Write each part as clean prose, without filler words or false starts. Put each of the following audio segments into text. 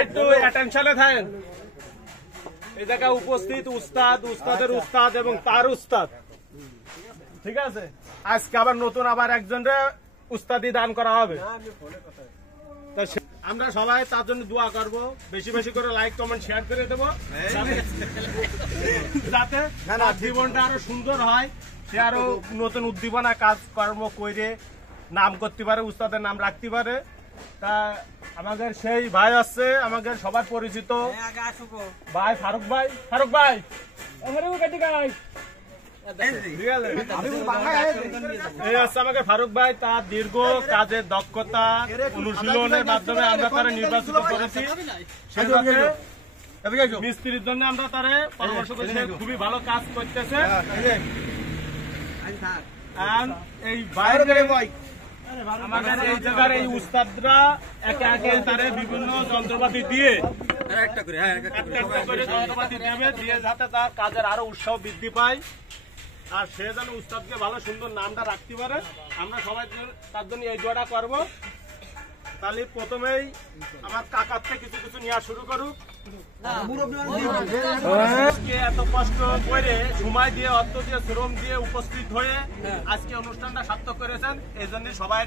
একটু অ্যাটেনশনে থাকেন। এই জায়গায় উপস্থিত উস্তাদ, উস্তাদের উস্তাদ এবং তার উস্তাদ, ঠিক আছে? আজকে আবার নতুন একজনরে উস্তাদি দান করা হবে। আমরা সবাই তার জন্য দোয়া করব, বেশি বেশি করে লাইক কমেন্ট শেয়ার করে দেবো, যাতে জীবনটা আরো সুন্দর হয়, সে আরো নতুন উদ্দীপনা কাজ কর্ম করে নাম করতে পারে, উস্তাদের নাম রাখতে পারে। তা আমাদের সেই ভাই আছে, আমাদের সবার পরিচিত ভাই ফারুক ভাই। ফারুক ভাই এই হচ্ছে আমাকে ফারুক ভাই। তার দীর্ঘ কাজের দক্ষতা অনুশীলনের মাধ্যমে আমরা তারা নির্বাচিত করেছি। মিস্ত্রির জন্য আমরা তারা পরামর্শ করছি, খুবই ভালো কাজ করতেছে। এই বাইরে আমাদের এই জায়গার এই উস্তাদরা একে একে তারে বিভিন্ন যন্ত্রপাতি দিয়ে যন্ত্রপাতি দেবে, দিয়ে যাতে তার কাজের আরো উৎসাহ বৃদ্ধি পায়, আর সে যেন উস্তাদকে ভালো সুন্দর নামটা রাখতে পারে। আমরা সবাই তার জন্য এই দোয়াটা করবো। তাহলে প্রথমেই আমার কাকার থেকে কিছু কিছু নেওয়া শুরু করুক। এত কষ্ট করে সময় দিয়ে, অর্থ দিয়ে, শ্রম দিয়ে উপস্থিত হয়ে আজকে অনুষ্ঠানটা সার্থক করেছেন, এই জন্য সবাই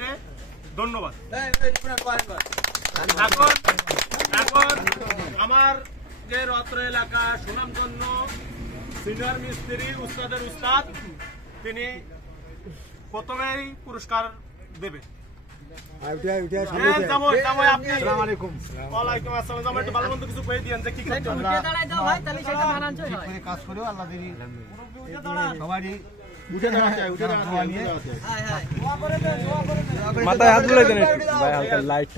ধন্যবাদ। এখন আমার যে রত্র এলাকা সুনামধন্য সিনিয়র মিস্ত্রি উস্তাদের উস্তাদ, তিনি প্রথমেই পুরস্কার দেবে। মাথায় হাত বুলাই দেন ভাই, হালকা লাইট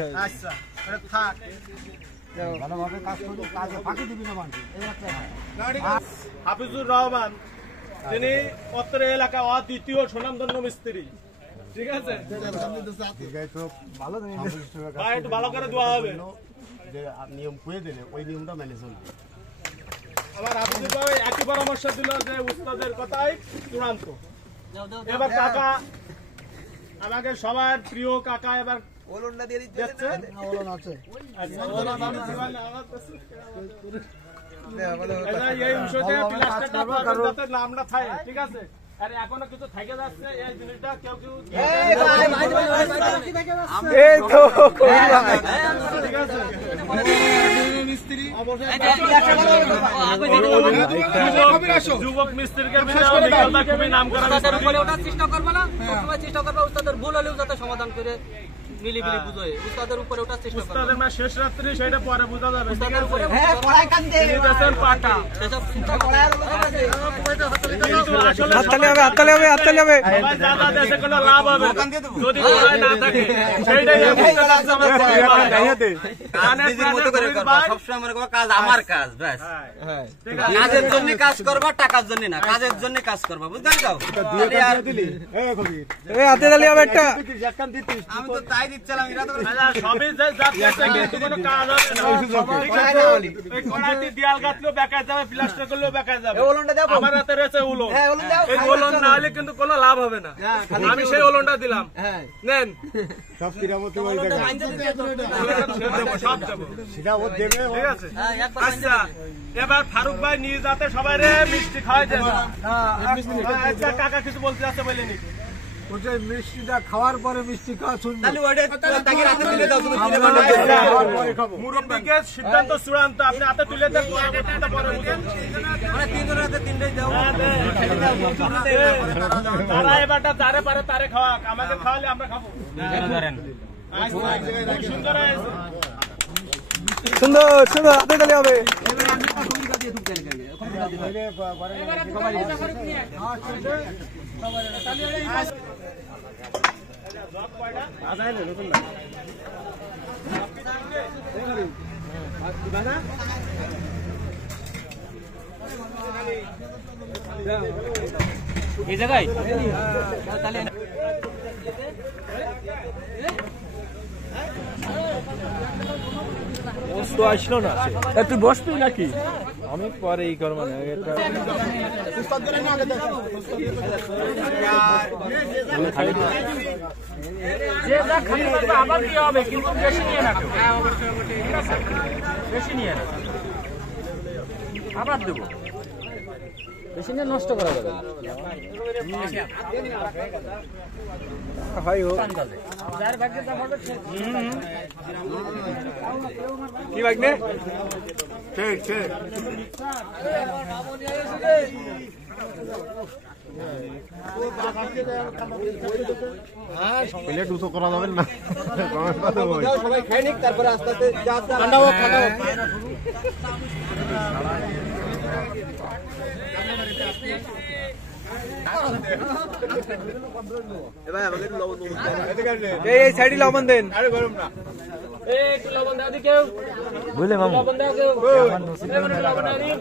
হাফিজুর রহমান, তিনি অত্র এলাকা অদ্বিতীয় সুনামধন্য মিস্ত্রি, ঠিক আছে? ভালো করে দেওয়া হবে, নিয়ম করে দিলে ওই নিয়মটা মেনে চলবে। আমার হাফিজুর ভাই একই পরামর্শ দিল যে উস্তাদের কথাই চূড়ান্ত। এবার কাকা, আমাকে সবার প্রিয় কাকা এবার এই বিষয়টা নাম না থাকে, ঠিক আছে? আরে এখনো কিছু থেকে যাচ্ছে, এই জিনিসটা কেউ কেউ ঠিক আছে। যুবক মিস্ত্রিকে খুবই নাম করা, চেষ্টা করবো না, চেষ্টা করবো উস্তাদের ভুল হলেও যাতে সমাধান করে মিলিমিলি বুঝোয়। উস্তাদের উপরে ওটা চেষ্টা করবো। উস্তাদের মা শেষ রাত্রি সেটা পরে বোঝা যাবে। উস্তাদের উপরে পাটা সেসব চিন্তা করা হাততালি হবে। কোনো লাভ হবে যদি না থাকে, সেইটাই সবসময় মনে করবো কাজ আমার কাজ, ব্যাস। কাজের জন্য কাজ করবা, টাকার জন্য না, কাজের জন্য কাজ করবা, বুঝতে পারছো? হাতে তালি হবে একটা। আমি তো তাই দিচ্ছিলাম, এরা তো সবই কোনো কাজ হবে না। দেয়াল গাঁথলেও বেকার যাবে, প্লাস্টার করলেও বেকার যাবে। আমার হাতে রয়েছে উলন, এই উলন না হলে কিন্তু কোনো লাভ হবে না। আমি সেই উলনটা দিলাম, নেন সব কিরামতি সব দেবো, সেটা ও দেবে, ঠিক আছে? আচ্ছা, এবার ফারুক ভাই নিয়ে যাতে সবাই মিষ্টি খাওয়াই দেবে। আচ্ছা, কাকা কিছু বলতে যাচ্ছে, বলে নি মিষ্টিটা খাওয়ার পরে মিষ্টি খাওয়া শুনবে। মুরব্বীকে সিদ্ধান্ত চূড়ান্ত, আপনি হাতে তুলে দেন, তারা এবারটা যারে পারে তারে খাওয়া, আমাকে খাওয়ালে আমরা খাবো। সুন্দর হাতে তালি হবে। এই জায়গায় তো আসলো না তুই বসবি নাকি? আমি পরে ই করবো না এটা যে যা খালি পারবে আবার কি হবে, কিন্তু বেশি নিয়ে না কেউ। ঠিক আছে? বেশি নিয়ে না, আবার দেবো। বেশি নিয়ে নষ্ট করা যাবে না। ভাই ও যার ভাগ্যে যা হবে সে। কি ভাগ্নে ঠিক ঠিক প্লেট উঁচু করা যাবেন না সবাই খাই নিক, তারপরে আস্তে আস্তে ঠান্ডা হোক ঠান্ডা হোক এই সাইডে লবণ দেন এই একটু লবণ দাও দি কেউ। বুঝলে মামু লবণ দাও কেউ। লবণ দাও দি।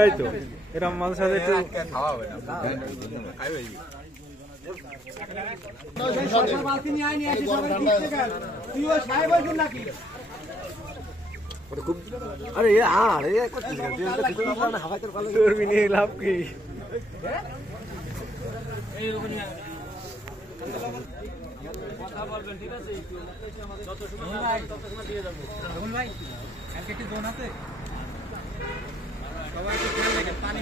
এই তো এরকম মাল সাথে একটু আরে আর চর্বি নিয়ে লাভ কি কথা বলবেন, ঠিক আছে? যত সময় তত সময় দিয়ে যাবো। রাহুল ভাই, আর কি জোন আছে? সবাই একটু খেয়াল রাখেন, পানি